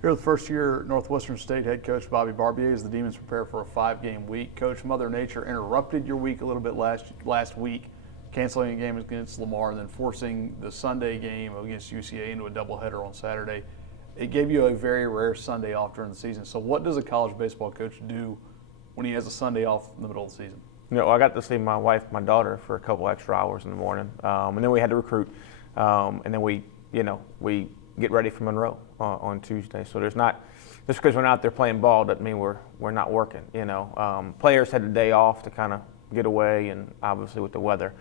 Here, the first year Northwestern State head coach Bobby Barbier as the Demons prepare for a 5-game week. Coach, Mother Nature interrupted your week a little bit last week, canceling a game against Lamar and then forcing the Sunday game against UCA into a doubleheader on Saturday. It gave you a very rare Sunday off during the season. So what does a college baseball coach do when he has a Sunday off in the middle of the season? I got to see my wife, my daughter, for a couple extra hours in the morning, and then we had to recruit, and then we get ready for Monroe on Tuesday. So there's not, just because we're not out there playing ball doesn't mean we're not working. Players had a day off to kind of get away, and obviously with the weather,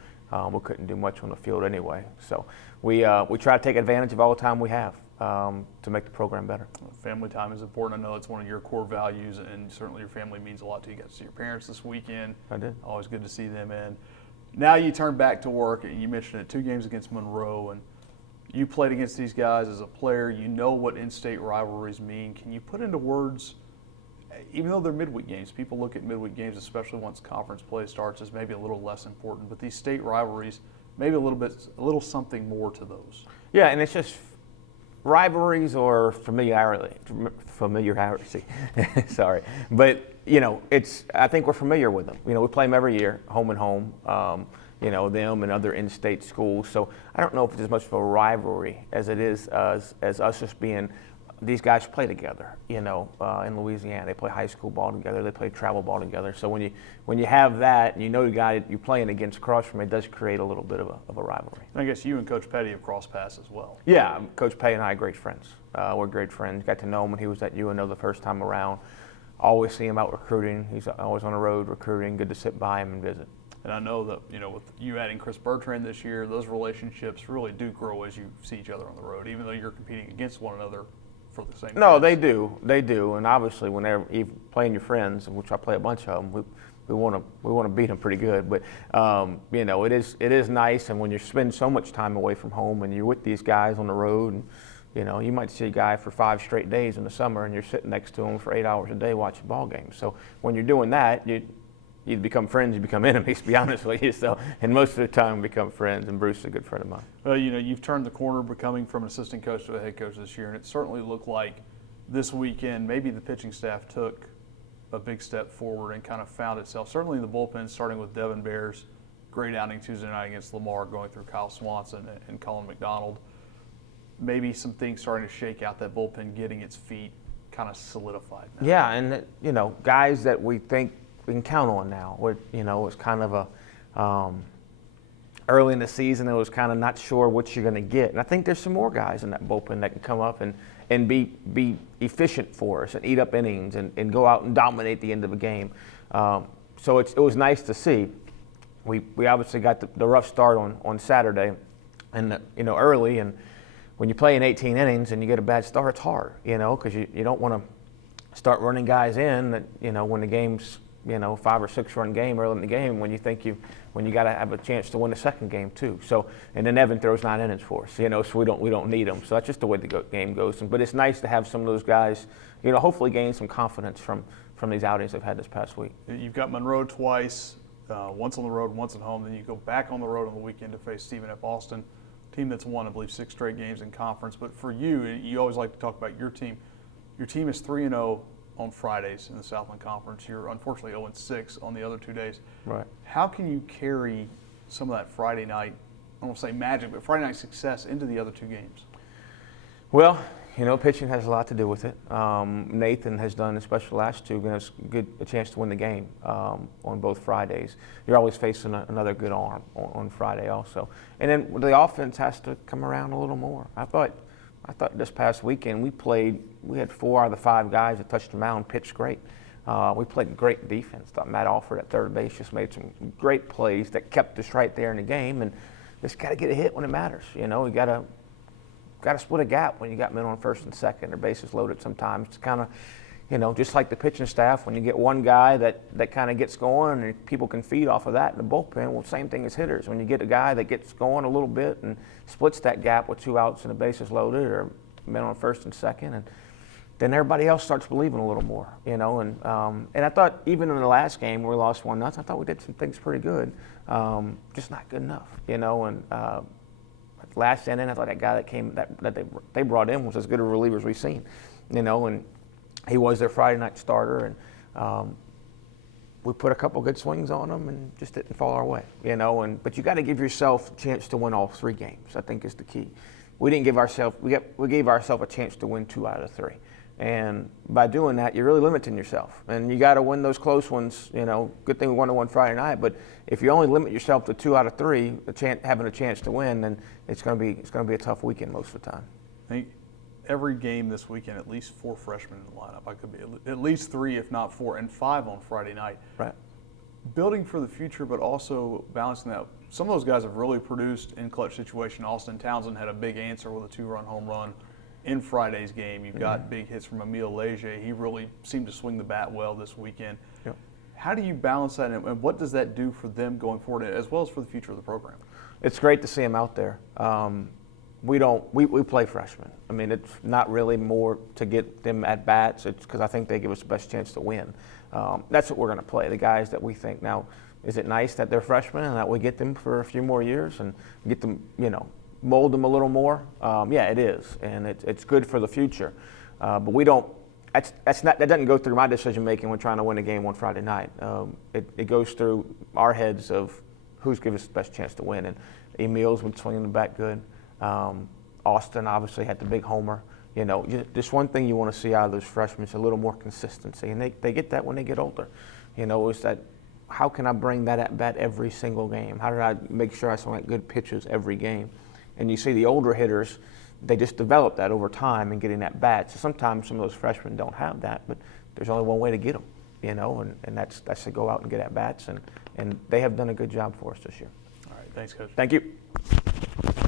we couldn't do much on the field anyway. So we try to take advantage of all the time we have to make the program better. Family time is important. I know it's one of your core values, and certainly your family means a lot to you. You got to see your parents this weekend. I did. Always good to see them. And now you turn back to work, and you mentioned it, 2 games against Monroe, and you played against these guys as a player. You know what in-state rivalries mean. Can you put into words, even though they're midweek games, people look at midweek games, especially once conference play starts, as maybe a little less important, but these state rivalries, maybe a little something more to those. Yeah, and it's just rivalries or familiarity. Sorry, but I think we're familiar with them. We play them every year, home and home. Them and other in-state schools. So I don't know if it's as much of a rivalry as it is as us just being, these guys play together, in Louisiana. They play high school ball together. They play travel ball together. So when you have that and the guy you're playing against across from, it does create a little bit of a rivalry. And I guess you and Coach Petty have crossed paths as well. Yeah, Coach Petty and I are great friends. We're great friends. Got to know him when he was at UNO the first time around. Always see him out recruiting. He's always on the road recruiting. Good to sit by him and visit. And I know that, with you adding Chris Bertrand this year, those relationships really do grow as you see each other on the road, even though you're competing against one another for the same No, prize. they do. And obviously, whenever you're playing your friends, which I play a bunch of them, we want to beat them pretty good. But, it is nice. And when you spend so much time away from home and you're with these guys on the road, and, you might see a guy for 5 straight days in the summer and you're sitting next to him for 8 hours a day watching ball games. So when you're doing that, you become friends, you become enemies, to be honest with you. So, and most of the time we become friends, and Bruce is a good friend of mine. Well, you've turned the corner becoming from an assistant coach to a head coach this year, and it certainly looked like this weekend maybe the pitching staff took a big step forward and kind of found itself, certainly in the bullpen, starting with Devin Bears, great outing Tuesday night against Lamar, going through Kyle Swanson and Colin McDonald. Maybe some things starting to shake out, that bullpen getting its feet kind of solidified now. Yeah, and, guys that we think we can count on now. It's kind of a early in the season, it was kind of not sure what you're going to get. And I think there's some more guys in that bullpen that can come up and be efficient for us and eat up innings and go out and dominate the end of a game. So it was nice to see. We obviously got the rough start on Saturday, and early. And when you play in 18 innings and you get a bad start, it's hard. Because you don't want to start running guys in that when the game's 5 or 6 run game early in the game when you got to have a chance to win the second game too. So, and then Evan throws 9 innings for us, so we don't need them. So that's just the way the game goes. But it's nice to have some of those guys, hopefully gain some confidence from these outings they've had this past week. You've got Monroe twice, once on the road, once at home. Then you go back on the road on the weekend to face Stephen F. Austin, team that's won, I believe, 6 straight games in conference. But for you always like to talk about your team. Your team is 3-0. On Fridays in the Southland Conference. You're unfortunately 0-6 on the other 2 days. Right. How can you carry some of that Friday night, I don't want to say magic, but Friday night success into the other 2 games? Well, pitching has a lot to do with it. Nathan has done, especially the last 2, given us a chance to win the game on both Fridays. You're always facing another good arm on Friday also. And then the offense has to come around a little more. I thought this past weekend we had 4 out of the 5 guys that touched the mound, pitched great. We played great defense. Thought Matt Alford at third base just made some great plays that kept us right there in the game, and just got to get a hit when it matters. You got to split a gap when you got men on first and second or bases loaded sometimes. It's kind of, just like the pitching staff, when you get one guy that kind of gets going and people can feed off of that in the bullpen, well, same thing as hitters. When you get a guy that gets going a little bit and splits that gap with 2 outs and the bases loaded or men on first and second, and then everybody else starts believing a little more, and I thought even in the last game where we lost 1-0, I thought we did some things pretty good, just not good enough, and last inning, I thought that guy that they brought in was as good a reliever as we've seen, and he was their Friday night starter, and we put a couple good swings on him and just didn't fall our way, but you got to give yourself a chance to win all 3 games, I think is the key. We didn't give ourselves, we gave ourselves a chance to win 2 out of 3. And by doing that, you're really limiting yourself. And you got to win those close ones. Good thing we won one Friday night. But if you only limit yourself to 2 out of 3, having a chance to win, then it's going to be a tough weekend most of the time. I think every game this weekend, at least 4 freshmen in the lineup. I could be at least 3, if not 4, and 5 on Friday night. Right. Building for the future, but also balancing that. Some of those guys have really produced in clutch situation. Austin Townsend had a big answer with a 2-run home run in Friday's game. You've got big hits from Emile Leger. He really seemed to swing the bat well this weekend. Yep. How do you balance that, and what does that do for them going forward, as well as for the future of the program? It's great to see him out there. We play freshmen. I mean, it's not really more to get them at bats. It's because I think they give us the best chance to win. That's what we're going to play, the guys that we think. Now, is it nice that they're freshmen and that we get them for a few more years and get them, mold them a little more? Yeah, it is, and it's good for the future. But we don't. That doesn't go through my decision making when trying to win a game on Friday night. It goes through our heads of who's giving us the best chance to win. And Emile's been swinging the bat good. Austin obviously had the big homer. Just one thing you want to see out of those freshmen is a little more consistency, and they get that when they get older. Is that how can I bring that at bat every single game? How do I make sure I swing at good pitches every game? And you see the older hitters, they just develop that over time and getting at bats. So sometimes some of those freshmen don't have that, but there's only one way to get them, and that's to go out and get at bats, and they have done a good job for us this year. All right, thanks, Coach. Thank you.